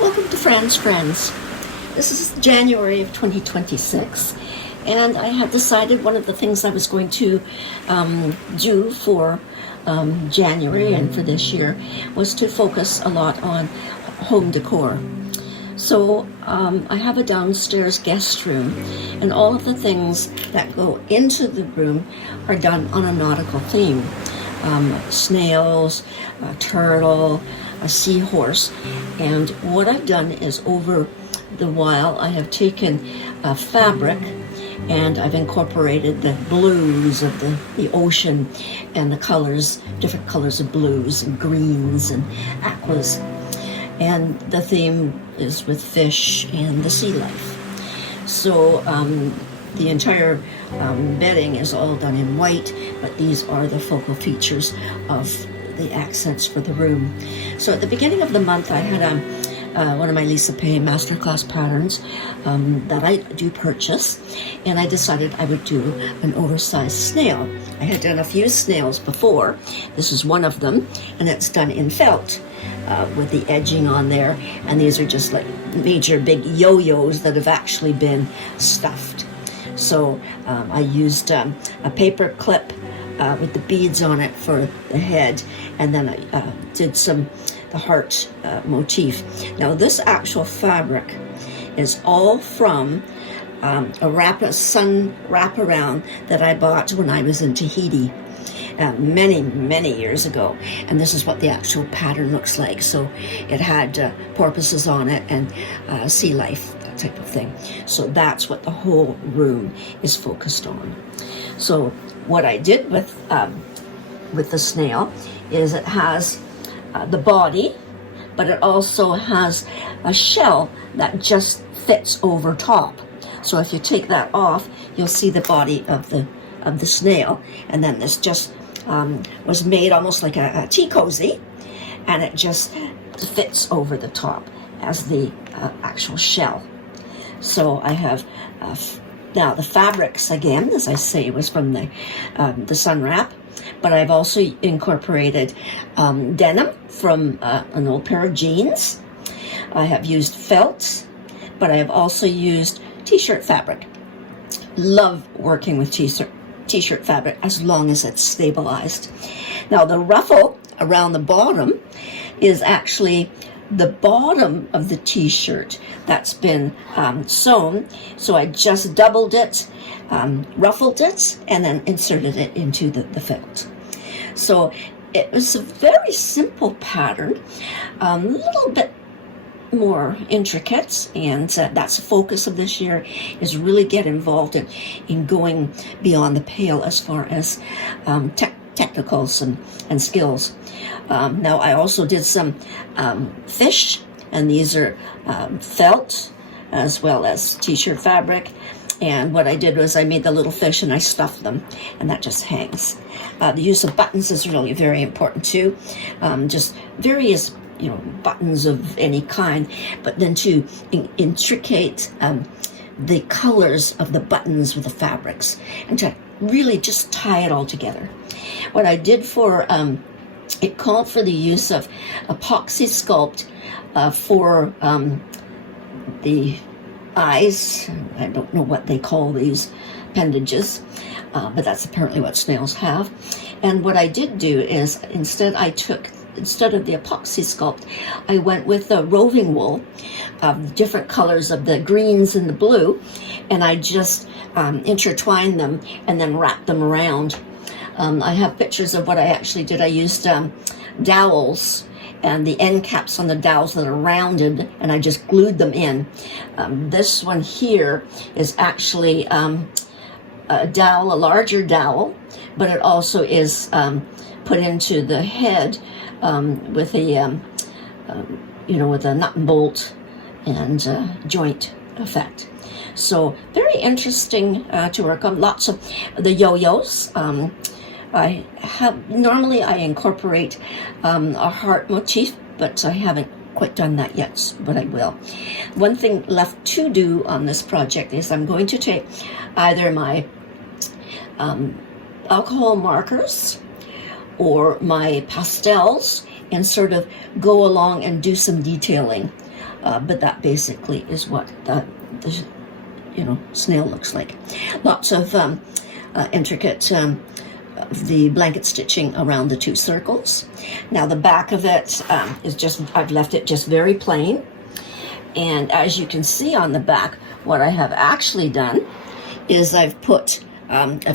Welcome to Fran's Friends. This is January of 2026, and I have decided one of the things I was going to do for January and for this year was to focus a lot on home decor. So I have a downstairs guest room, and all of the things that go into the room are done on a nautical theme. Snails, a turtle, a seahorse. And what I've done is over the while I have taken fabric and I've incorporated the blues of the ocean and the colors, different colors of blues and greens and aquas. And the theme is with fish and the sea life. So the entire bedding is all done in white, but these are the focal features of the accents for the room. So at the beginning of the month, I had one of my Lisa Pay Masterclass patterns that I do purchase, and I decided I would do an oversized snail. I had done a few snails before. This is one of them, and it's done in felt with the edging on there, and these are just like major big yo-yos that have actually been stuffed. So I used a paper clip with the beads on it for the head, and then I did the heart motif. Now this actual fabric is all from a sun wraparound that I bought when I was in Tahiti many years ago, and this is what the actual pattern looks like. So it had porpoises on it and sea life, that type of thing. So that's what the whole room is focused on. So what I did with the snail is it has the body, but it also has a shell that just fits over top. So if you take that off, you'll see the body of the snail, and then this just was made almost like a tea cozy, and it just fits over the top as the actual shell. So I have now the fabrics, again, as I say, was from the sun wrap, but I've also incorporated denim from an old pair of jeans. I have used felt, but I have also used t-shirt fabric. Love working with t-shirt fabric as long as it's stabilized. Now the ruffle around the bottom is actually the bottom of the t-shirt that's been sewn. So I just doubled it, ruffled it, and then inserted it into the felt. So it was a very simple pattern, a little bit more intricate, and that's the focus of this year, is really get involved in going beyond the pale as far as technicals and skills. Now I also did some fish, and these are felt as well as t-shirt fabric. And what I did was I made the little fish and I stuffed them, and that just hangs. The use of buttons is really very important too. Just various buttons of any kind, but then to intricate the colors of the buttons with the fabrics, and to really just tie it all together. What I did for it called for the use of epoxy sculpt for the eyes. I don't know what they call these appendages, but that's apparently what snails have. And what I did do is instead of the epoxy sculpt, I went with the roving wool of different colors of the greens and the blue, and I just intertwined them and then wrapped them around. I have pictures of what I actually did. I used dowels and the end caps on the dowels that are rounded, and I just glued them in. This one here is actually a dowel, a larger dowel, but it also is put into the head with a with a nut and bolt and joint effect. So very interesting to work on. Lots of the yo-yos. I incorporate a heart motif, but I haven't quite done that yet, but I will. One thing left to do on this project is I'm going to take either my alcohol markers or my pastels and sort of go along and do some detailing. But that basically is what the snail looks like. Lots of intricate the blanket stitching around the 2 circles. Now the back of it is just, I've left it just very plain. And as you can see on the back, what I have actually done is I've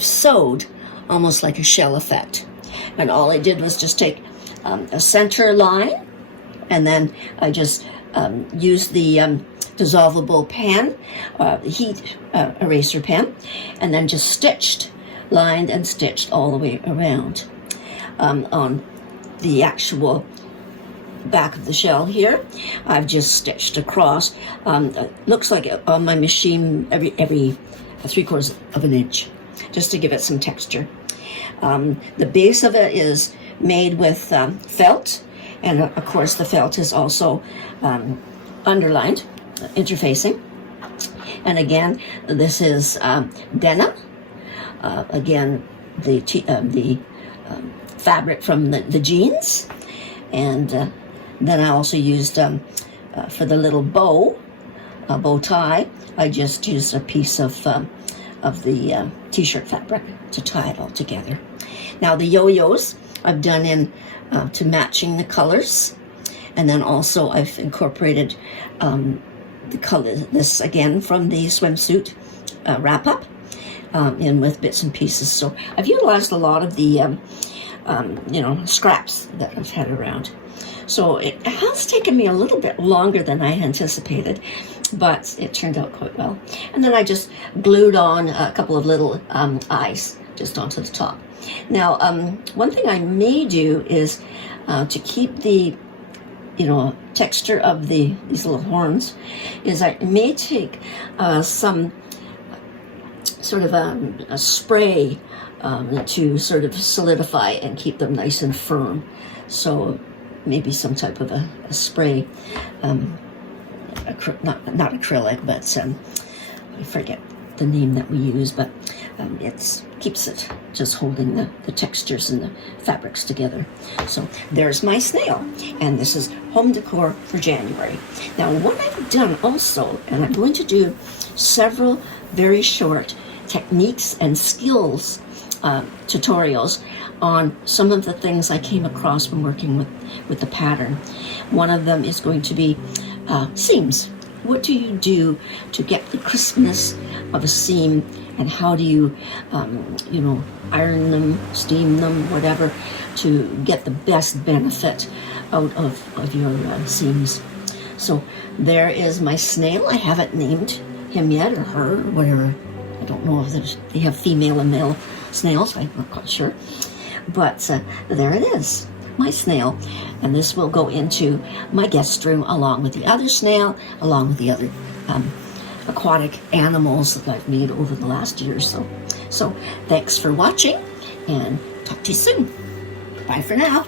sewed almost like a shell effect. And all I did was just take a center line, and then I just used the dissolvable pen, heat eraser pen, and then just lined and stitched all the way around on the actual back of the shell here. I've just stitched across. It looks like on my machine every 3/4 of an inch, just to give it some texture. The base of it is made with felt, and of course the felt is also underlined, interfacing. And again, this is denim. Again, the fabric from the jeans, and then I also used for the little bow tie. I just used a piece of the t-shirt fabric to tie it all together. Now the yo-yos I've done in to matching the colors, and then also I've incorporated the color, this again from the swimsuit wrap-up, in with bits and pieces. So I've utilized a lot of the scraps that I've had around. So it has taken me a little bit longer than I anticipated, but it turned out quite well. And then I just glued on a couple of little eyes just onto the top. Now, one thing I may do is to keep the texture of these little horns, is I may take some sort of a spray to sort of solidify and keep them nice and firm. So maybe some type of a spray, not acrylic, but I forget the name that we use, but it keeps it just holding the textures and the fabrics together. So there's my snail, and this is home decor for January. Now what I've done also, and I'm going to do several very short techniques and skills tutorials on some of the things I came across when working with the pattern. One of them is going to be seams. What do you do to get the crispness of a seam, and how do you iron them, steam them, whatever, to get the best benefit out of your seams. So there is my snail. I haven't named him yet, or her, or whatever. I don't know if they have female and male snails. I'm not quite sure. But there it is, my snail. And this will go into my guest room along with the other snail, along with the other aquatic animals that I've made over the last year or so. So thanks for watching, and talk to you soon. Bye for now.